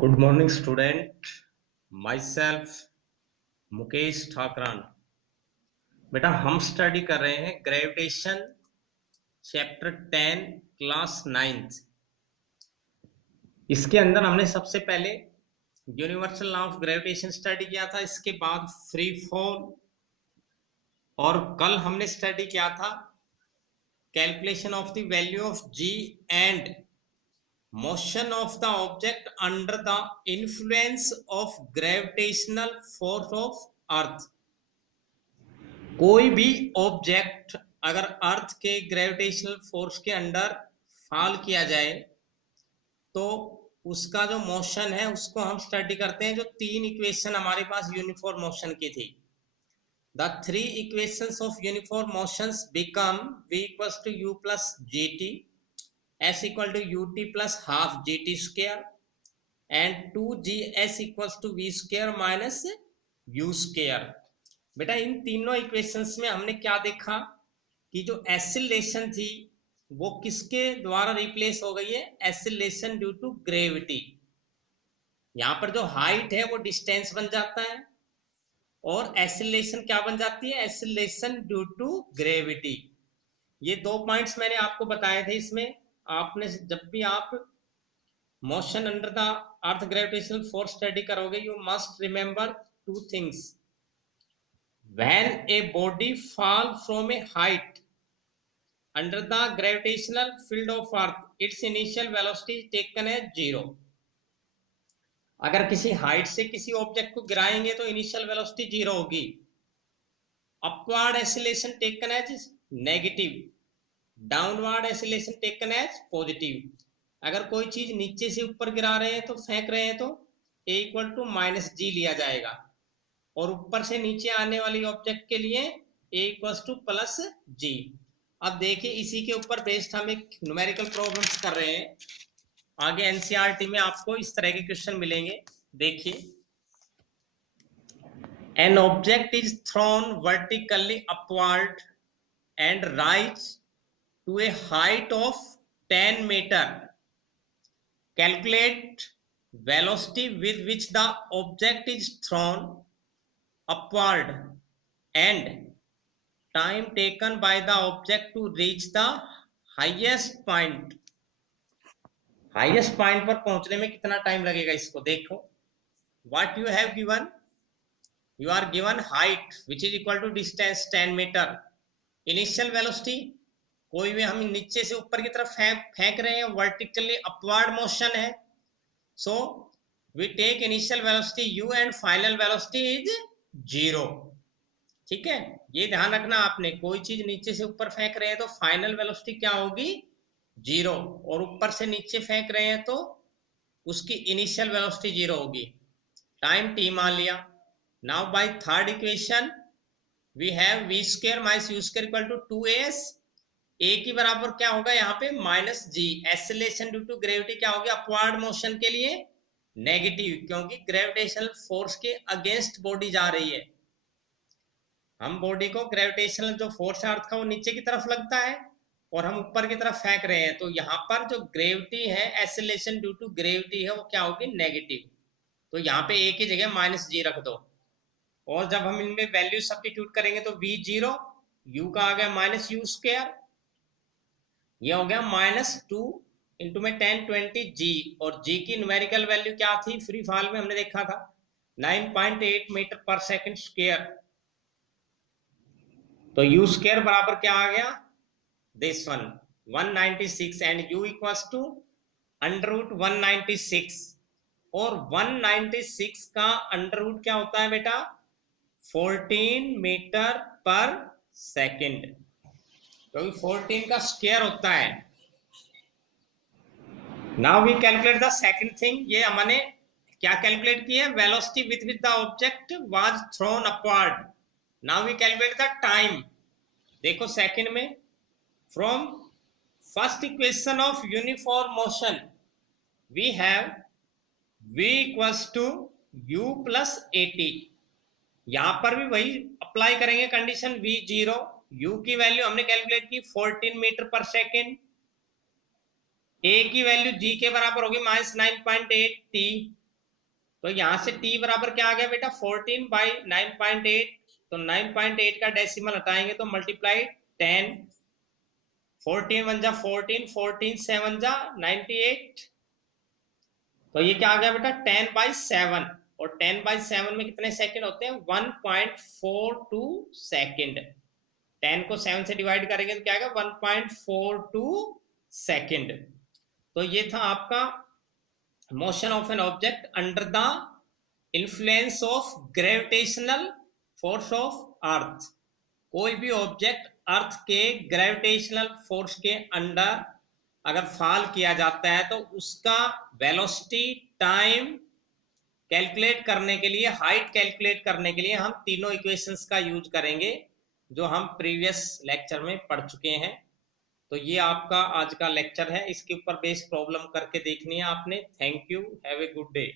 Good morning student. My self Mukesh Thakran. बेटा हम study कर रहे हैं ग्रेविटेशन चैप्टर 10 क्लास 9th। इसके अंदर हमने सबसे पहले universal law of gravitation study किया था, इसके बाद फ्री फॉल, और कल हमने स्टडी किया था calculation of the value of g and motion of the object under the influence of gravitational force of earth। कोई भी ऑब्जेक्ट अगर अर्थ के ग्रेविटेशनल फोर्स के अंडर फॉल किया जाए तो उसका जो मोशन है उसको हम स्टडी करते हैं। जो तीन इक्वेशन हमारे पास यूनिफॉर्म मोशन की थी, the three equations of uniform motions become v equals to u plus gt, s equal to ut plus half gt square and 2gs equals to v square minus u square। बेटा इन तीनों equations में हमने क्या देखा कि जो acceleration थी वो किसके द्वारा रिप्लेस हो गई है? Acceleration due to gravity. यहां पर जो हाइट है वो डिस्टेंस बन जाता है और एक्सीलरेशन क्या बन जाती है? Acceleration due to gravity. ये दो पॉइंट्स मैंने आपको बताए थे। इसमें आपने जब भी आप motion under the earth gravitational force study करोगे, you must remember two things. When a body fall from a height under the gravitational field of earth, its initial velocity taken as 0। अगर किसी हाइट से किसी object को गिराएंगे तो initial velocity 0 होगी। Upward acceleration taken as negative, downward acceleration taken as positive. अगर कोई चीज नीचे से ऊपर गिरा रहे हैं तो फेंक रहे हैं तो a इक्वल टू माइनस जी लिया जाएगा, और ऊपर से नीचे आने वाली ऑब्जेक्ट के लिए a इक्वल टू प्लस जी। अब देखिए इसी के ऊपर बेस्ड हम एक न्यूमेरिकल प्रॉब्लम्स कर रहे हैं। आगे एनसीईआरटी में आपको इस तरह के क्वेश्चन मिलेंगे। देखिए, an object is thrown vertically upward and rise to a height of 10 meter. Calculate velocity with which the object is thrown upward and time taken by the object to reach the highest point. Highest point पर पहुंचने में कितना time लगेगा इसको देखो। What you have given? You are given height which is equal to distance 10 meter. Initial velocity कोई भी हम नीचे से ऊपर की तरफ फेंक रहे हैं, वर्टिकली अपवर्ड मोशन है। So we take initial velocity u and final velocity is 0। ठीक है, ये ध्यान रखना आपने। कोई चीज नीचे से ऊपर फेंक रहे हैं तो फाइनल वेलोसिटी क्या होगी? 0, और ऊपर से नीचे फेंक रहे हैं तो उसकी इनिशियल वेलोसिटी 0 होगी। टाइम t मान लिया। Now by third equation we have v square minus u square equal to 2as। A की बराबर क्या होगा यहाँ पे? Minus g. Acceleration due to gravity क्या होगी? अपवर्ड मोशन के लिए नेगेटिव, क्योंकि ग्रेविटेशनल फोर्स के अगेंस्ट बॉडी जा रही है। हम बॉडी को ग्रेविटेशनल जो फोर्स है अर्थ का वो नीचे की तरफ लगता है और हम ऊपर की तरफ फेंक रहे हैं, तो यहाँ पर जो ग्रेविटी है, एक्सीलरेशन ड्यू टू ग्रेविटी है, वो क्या होगी? नेगेटिव। तो यहाँ पे ए की जगह माइनस जी रख दो, और जब हम इनमें वैल्यू सब्स्टिट्यूट करेंगे तो v 0, u का आ गया माइनस यू स्क्वायर, ये हो गया माइनस 2 इंटू में 10 20 जी, और जी की न्यूमेरिकल वैल्यू क्या थी? फ्री फॉल में हमने देखा था 9.8 मीटर पर सेकंड स्क्वायर। तो यू स्क्वायर बराबर क्या आ गया? This one 196, and u equals to under root 196, और 196 का अंडर रूट क्या होता है बेटा? 14 मीटर पर सेकंड, क्योंकि 14 का स्क्वायर होता है। Now we calculate the second thing. ये हमने क्या कैलकुलेट किया है? Velocity with which the object was thrown upward. Now we calculate the time. देखो सेकंड में, from first equation of uniform motion we have v equals to u plus 80। यहां पर भी वही अप्लाई करेंगे कंडीशन v 0। u की value हमने calculate की 14 मीटर पर सेकेंड, a की वैल्यू g के बराबर होगी माइनस 9.8 t, तो यहाँ से t बराबर क्या आ गया बेटा 14/9.8, तो 9.8 का डेसिमल हटाएंगे तो मल्टीप्लाई 10, 14 1 जा 14, 14 7 जा 98, तो ये क्या आ गया बेटा 10/7, और 10/7 में कितने सेकंड होते हैं 1.42 सेकंड। 10 को 7 से डिवाइड करेंगे तो क्या आएगा 1.42 सेकंड। तो ये था आपका motion of an object under the influence of gravitational force of earth. कोई भी ऑब्जेक्ट अर्थ के ग्रेविटेशनल फोर्स के अंडर अगर फॉल किया जाता है तो उसका वेलोसिटी, टाइम कैलकुलेट करने के लिए, हाइट कैलकुलेट करने के लिए हम तीनों इक्वेशंस का यूज करेंगे जो हम प्रीवियस लेक्चर में पढ़ चुके हैं। तो ये आपका आज का लेक्चर है, इसके ऊपर बेस प्रॉब्लम करके देखनी है आपने। Thank you, have a good day.